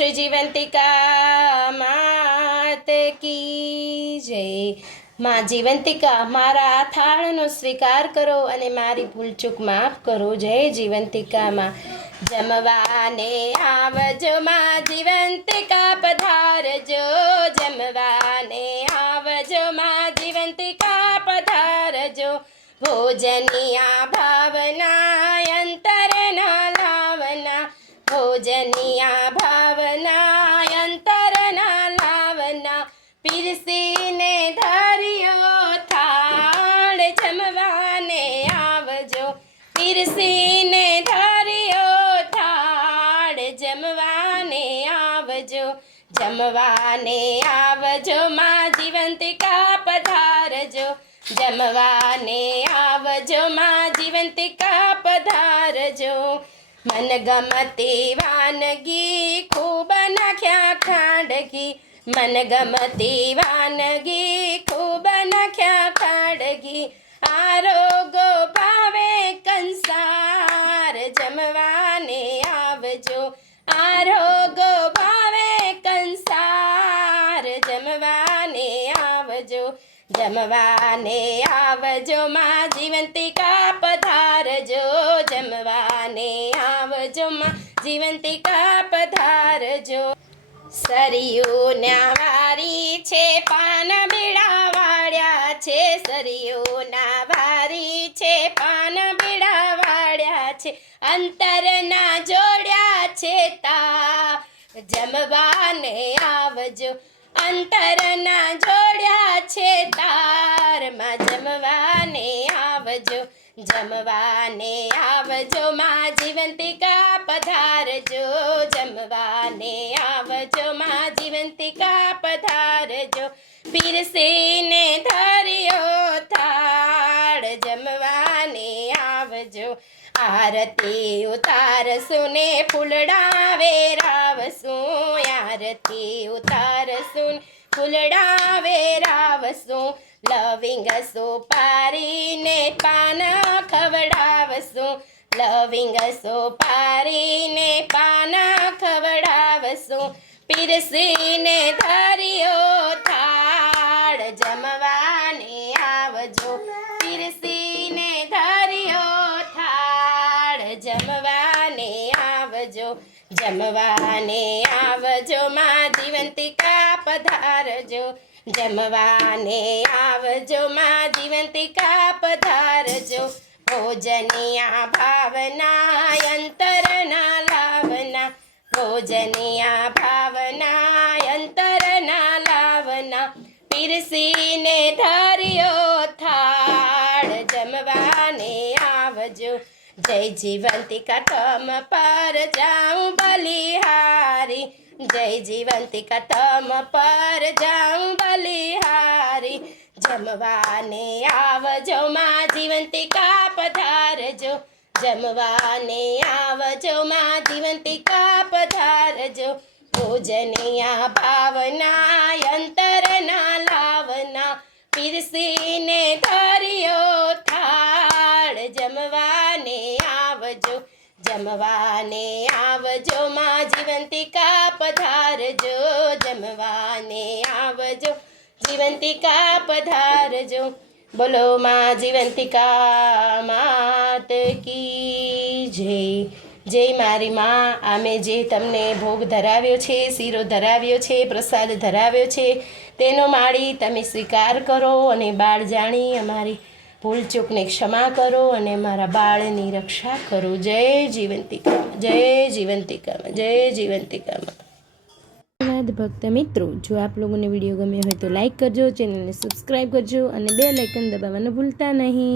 श्री जीवंतिका मात की जय। माँ जीवंतिका मारा थाळनो स्वीकार करो अने मारी भूल चूक माफ करो। जय जीवंतिका माँ। जमवाने आवजो माँ जीवंतिका पधारजो। जमवाने आवजो माँ जीवंतिका पधारजो। भोजनिया भावना अंतर न लावना। भोजनिया भावना अंतर न लावना। पीरसीने धरियो थाळ जमवाने आवजो। पीरसीने धरियो थाळ जमवाने आवजो। जमवाने आवजो माँ जीवंतिका पधारजो। जमवाने आवजो माँ जीवंतिका पधारजो। मनगमती वानगी खूब नाख्या खांडगी। मनगमती वानगी खूब नाख्या खांडगी। आरोगो भावे कंसार जमवाने आवजो। आरोगो भावे कंसार जमवाने आवजो। जमवाने आवजो माँ जीवंतिका पधारजो। जमवाने आवजो माँ जीवंतिका पधारजो। सरियो नावारी छे पान बीड़ा वाळ्या छे। सरियो नावारी छे पान बीड़ा वाळ्या छे। अंतर ना जोड्या छे तार जमवाने आवजो। अंतर ना जोड्या छे तार माँ जमवाने आवजो। जमवाने आवजो माँ जीवंतिका पधारजो। जमवाने आवजो माँ जीवंतिका पधारजो। पीरसीने धरियो थाळ जमवाने आवजो। आरती उतारसु ने फूलड़ा वेरावसु। आरती उतारसु फूलड़ा वेरावसु। लविंग सुपारी ने पान खवडावसु। लविंग सुपारी ने पान खवडावसु। पीरसीने धरियो थाळ जमवाने आवजो। पीरसीने धरियो थाळ जमवाने आवजो। जमवाने आवजो माँ जीवंतिका पधारजो। जमवाने आवजो माँ जीवंतिका पधारजो। भोजनिया भावना अंतर न लावना। भोजनिया भावना अंतर न लावना। पीरसीने धरियो थाळ जमवाने आवजो। जय जीवंतिका तम पर जाऊं बलिहारी। जय जीवंतिका तम पर जाऊं बलिहारी। जमवाने आवजो माँ जीवंतिका पधारजो। जमवाने आवजो माँ जीवंतिका पधारजो। भोजनिया भावना अंतर न लावना। पीरसीने धरियो थाळ जमवाने आवजो। जमवाने आवजो माँ जीवंतिका पधारजो। जमवाने आवजो जीवंतिका पधारजो। बोलो माँ जीवंतिका मात की जय। जय मारी माँ। आमे जे तमने भोग धराव्यो छे, सीरो धराव्यो छे, प्रसाद धराव्यो छे तेनो माળી તમે સ્વીકાર કરો અને બાળ જાણી અમારી ભૂલ ચૂકને ક્ષમા કરો અને મારા બાળની રક્ષા કરો। જય જીવંતિકામાં, જય જીવંતિકામાં, જય જીવંતિકામાં। ધન્યવાદ ભક્ત મિત્રો। જો આપ લોકોને વિડીયો ગમ્યો હોય તો લાઈક કરજો, ચેનલને સબસ્ક્રાઈબ કરજો અને બેલ આઇકન દબાવવાનું ભૂલતા નહીં।